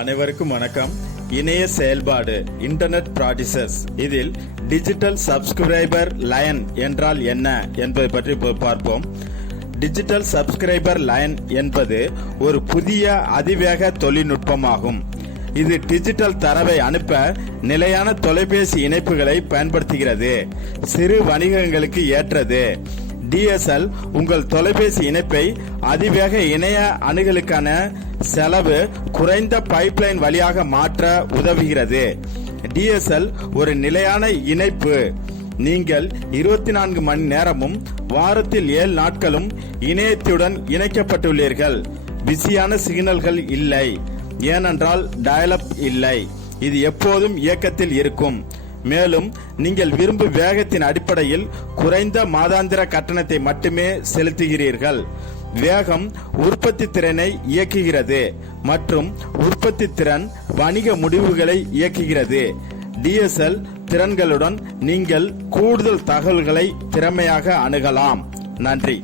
அனைவருக்கும் வணக்கம். இணைய செயல்பாடு இன்டர்நெட் ப்ராடிசஸ். இதில் டிஜிட்டல் சப்ஸ்கிரைபர் லைன் என்றால் என்ன என்பதை பற்றி பார்ப்போம். டிஜிட்டல் சப்ஸ்கிரைபர் லைன் என்பது ஒரு புதிய அதிவேக தொழில்நுட்பமாகும். இது டிஜிட்டல் தரவை அனுப்ப நிலையான தொலைபேசி இணைப்புகளை பயன்படுத்துகிறது. சிறு வணிகங்களுக்கு ஏற்றது. DSL உங்கள் தொலைபேசி இணைப்பை அதிவேக இணைய அணுகலுக்கான செலவு குறைந்த பைப்லைன் வழியாக மாற்ற உதவுகிறது. DSL ஒரு நிலையான இணைப்பு. நீங்கள் 24 மணி நேரமும் வாரத்தில் 7 நாட்களும் இணையத்துடன் இணைக்கப்பட்டுள்ளீர்கள். பிஸியான சிக்னல்கள் இல்லை, ஏனென்றால் டயல்-அப் இல்லை. இது எப்போதும் இயக்கத்தில் இருக்கும். மேலும் நீங்கள் விரும்பும் வேகத்தின் அடிப்படையில் குறைந்த மாதாந்திர கட்டணத்தை மட்டுமே செலுத்துகிறீர்கள். வேகம் உற்பத்தி திறனை இயக்குகிறது மற்றும் உற்பத்தி திறன் வணிக முடிவுகளை இயக்குகிறது. DSL திறன்களுடன் நீங்கள் கூடுதல் தகவல்களை திறமையாக அணுகலாம். நன்றி.